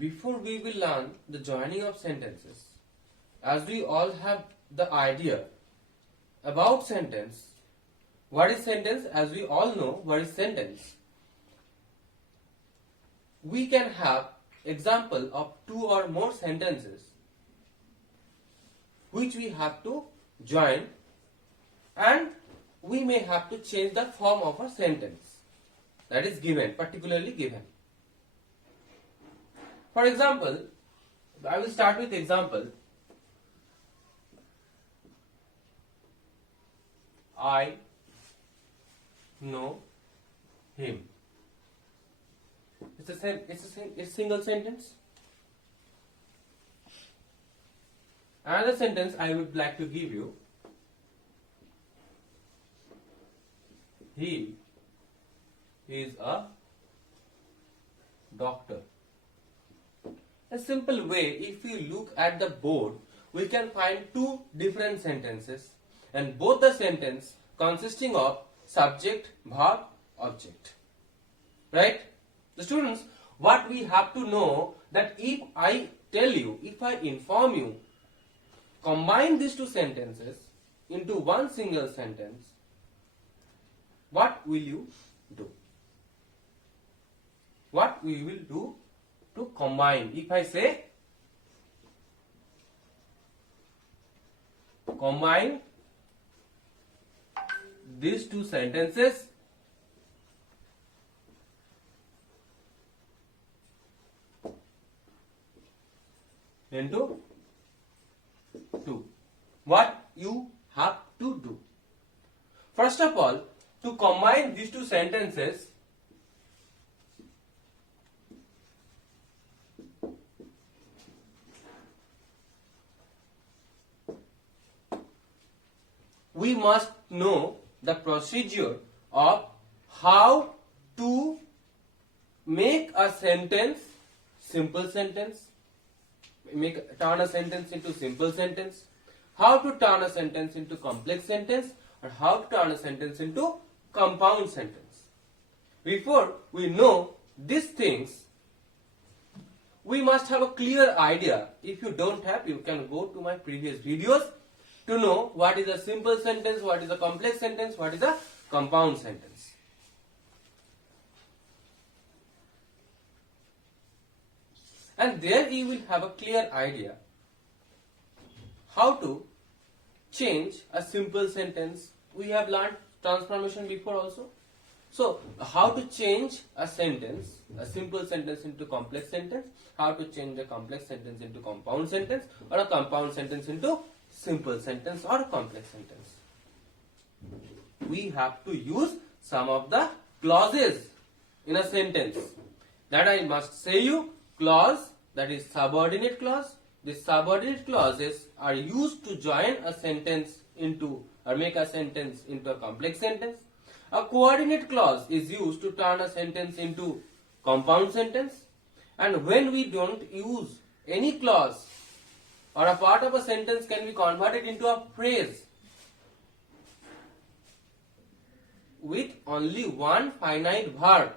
before we will learn the joining of sentences, as we all have the idea about sentence, what is sentence? As we all know what is sentence, we can have example of two or more sentences which we have to join, and we may have to change the form of a sentence that is given, particularly given. For example, I will start with example. I know him. It's a single sentence. Another sentence I would like to give you. He is a doctor. A simple way, if we look at the board, we can find two different sentences, and both the sentence consisting of subject, verb, object. Right? The students, what we have to know, that if I tell you, if I inform you, combine these two sentences into one single sentence, what will you do? What we will do to combine? If I say combine these two sentences into two, what you have to do? First of all, to combine these two sentences, we must know the procedure of how to make a sentence simple sentence, turn a sentence into simple sentence, how to turn a sentence into complex sentence, or how to turn a sentence into compound sentence. Before we know these things, we must have a clear idea. If you don't have, you can go to my previous videos to know what is a simple sentence, what is a complex sentence, what is a compound sentence. And there you will have a clear idea how to change a simple sentence. We have learned transformation before also. So, how to change a sentence, a simple sentence into complex sentence, how to change a complex sentence into compound sentence, or a compound sentence into simple sentence or a complex sentence. We have to use some of the clauses in a sentence. That I must say you, clause, that is subordinate clause. These subordinate clauses are used to join a sentence into, or make a sentence into a complex sentence. A coordinate clause is used to turn a sentence into compound sentence. And when we don't use any clause, or a part of a sentence can be converted into a phrase with only one finite verb,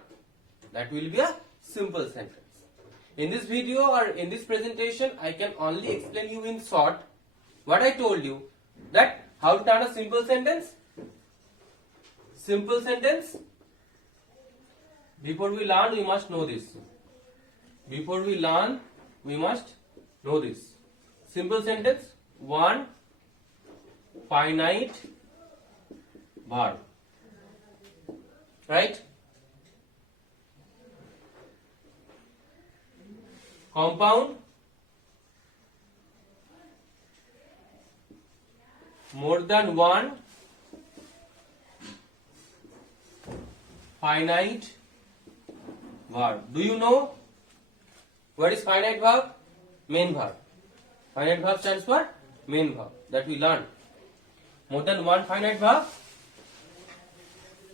that will be a simple sentence. In this video or in this presentation, I can only explain you in short what I told you, that how to turn a simple sentence. Simple sentence, before we learn, we must know this. Before we learn, we must know this. Simple sentence, one finite verb. Right? Compound, more than one finite verb. Do you know what is finite verb? Main verb. Finite verb stands for main verb, that we learned. More than one finite verb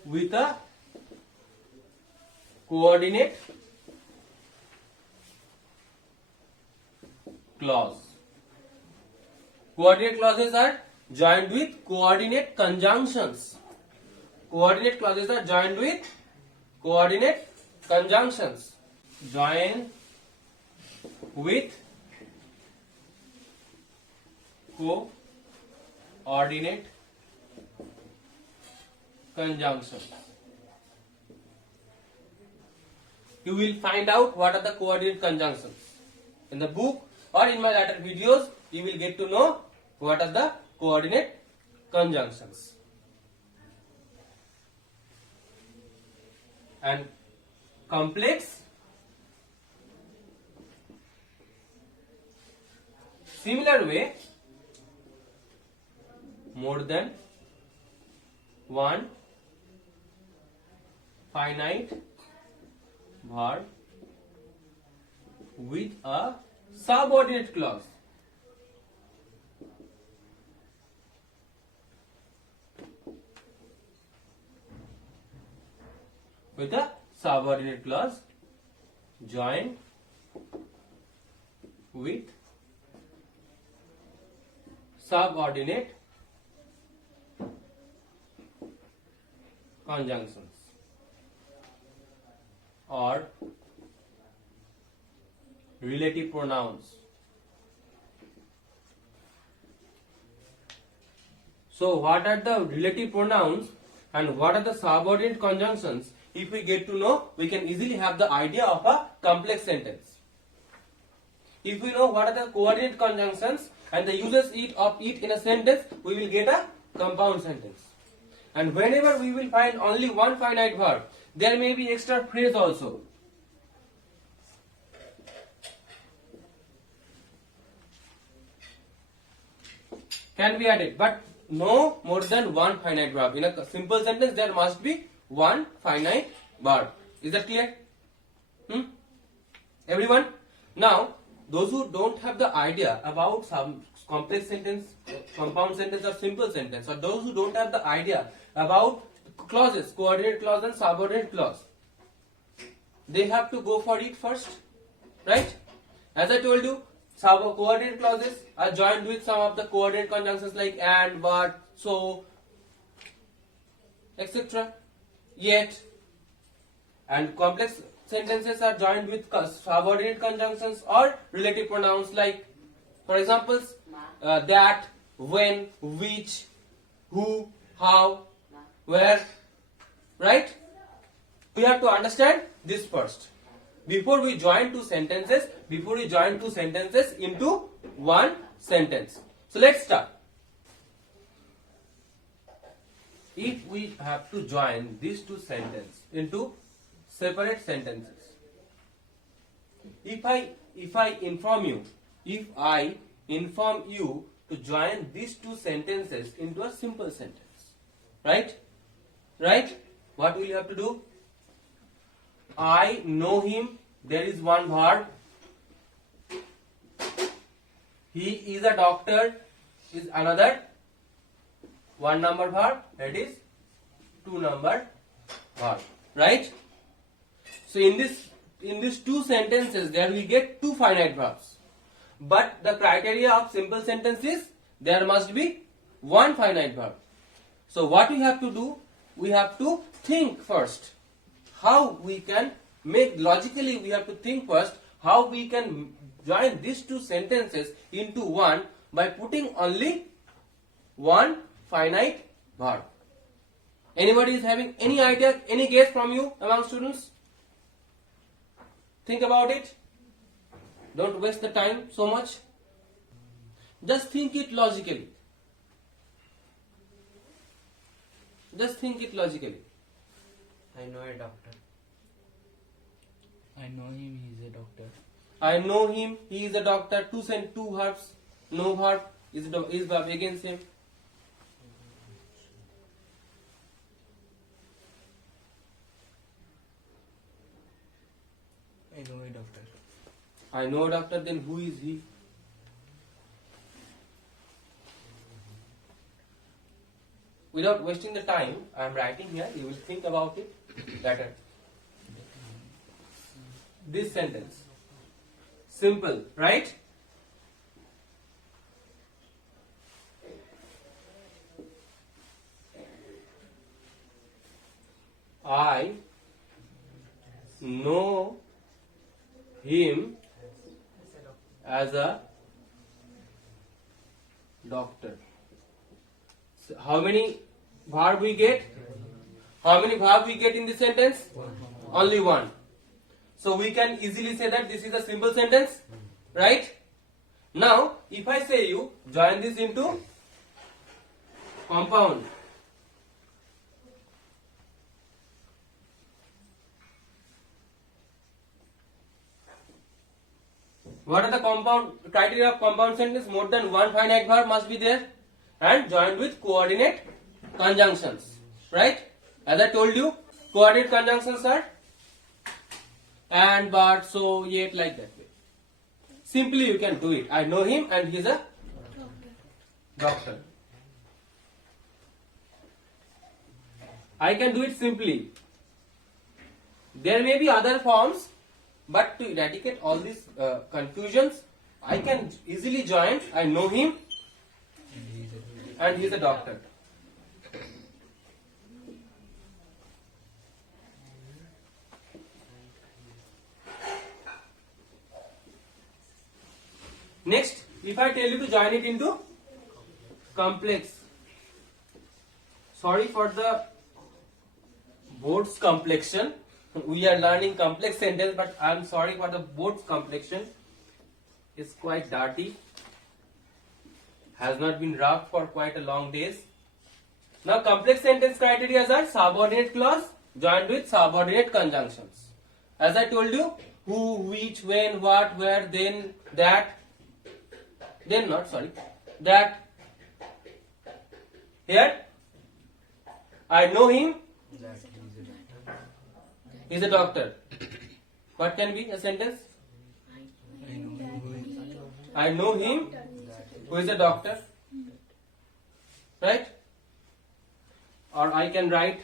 with a coordinate clause. Coordinate clauses are joined with coordinate conjunctions. Coordinate clauses are joined with coordinate conjunctions. Join with coordinate conjunction. You will find out what are the coordinate conjunctions. In the book or in my later videos, you will get to know what are the coordinate conjunctions. And complex, similar way, more than one finite verb with a subordinate clause. With a subordinate clause joined with subordinate conjunctions or relative pronouns. So what are the relative pronouns and what are the subordinate conjunctions? If we get to know, we can easily have the idea of a complex sentence. If we know what are the coordinate conjunctions and the uses of it in a sentence, we will get a compound sentence. And whenever we will find only one finite verb, there may be extra phrase also. Can be added, but no more than one finite verb. In a simple sentence, there must be one finite verb. Is that clear? Everyone? Now, those who don't have the idea about some complex sentence, compound sentence or simple sentence, or those who don't have the idea about clauses, coordinate clause and subordinate clause, they have to go for it first, right? As I told you, coordinate clauses are joined with some of the coordinate conjunctions like and, but, so, etc. Yet, and complex sentences are joined with subordinate conjunctions or relative pronouns like, for examples, that, when, which, who, how, where, right? We have to understand this first before we join two sentences into one sentence. So let's start. If we have to join these two sentences into separate sentences, if I inform you to join these two sentences into a simple sentence, right? What will you have to do? I know him, there is one verb. He is a doctor is another one number verb, that is two number verb, right? So in these two sentences there we get two finite verbs, but the criteria of simple sentence is there must be one finite verb. So what we have to do, we have to think first how we can make, logically we have to think first how we can join these two sentences into one by putting only one finite verb. Anybody is having any idea, any guess from you among students? Think about it. Don't waste the time so much. Just think it logically. Just think it logically. I know a doctor. I know him, he is a doctor. I know him, he is a doctor. Two verbs. No verb is verb against him. I know a doctor. I know a doctor, then who is he? Without wasting the time, I am writing here, you will think about it better. This sentence. Simple, right? I know him, as a doctor. So how many verb we get? How many verb we get in this sentence? Only one. So we can easily say that this is a simple sentence, right? Now, if I say you join this into compound, what are the compound criteria of compound sentence? More than one finite verb must be there and joined with coordinate conjunctions, right? As I told you, coordinate conjunctions are and, but, so, yet, like that way. Simply you can do it. I know him and he is a doctor. I can do it simply. There may be other forms, but to eradicate all these confusions, I can easily join I know him and he is a doctor. Next, if I tell you to join it into complex, sorry for the board's complexion. We are learning complex sentence, but I am sorry for the board's complexion. It's quite dirty. Has not been rubbed for quite a long days. Now, complex sentence criteria are subordinate clause joined with subordinate conjunctions. As I told you, who, which, when, what, where, then, that. Then not, sorry, that. Here, I know him, he is a doctor. What can be a sentence? I know him, who is a doctor. Right? Or I can write,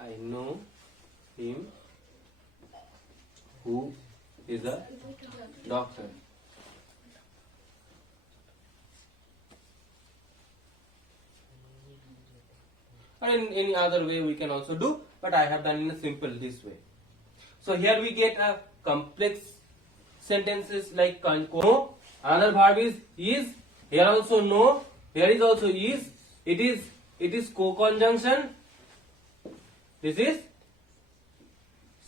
I know him, who is a doctor. Or in any other way we can also do, but I have done in a simple this way. So here we get a complex sentences like no. Another verb is. Here also no. Here is also is. It is co-conjunction. This is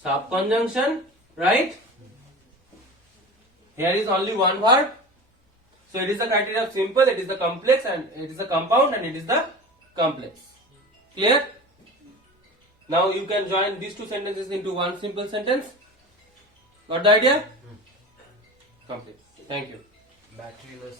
subconjunction, right? Here is only one verb. So it is the criteria of simple, it is the complex, and it is the compound, and it is the complex. Clear? Now you can join these two sentences into one simple sentence. Got the idea? Complete. Thank you. Battery low.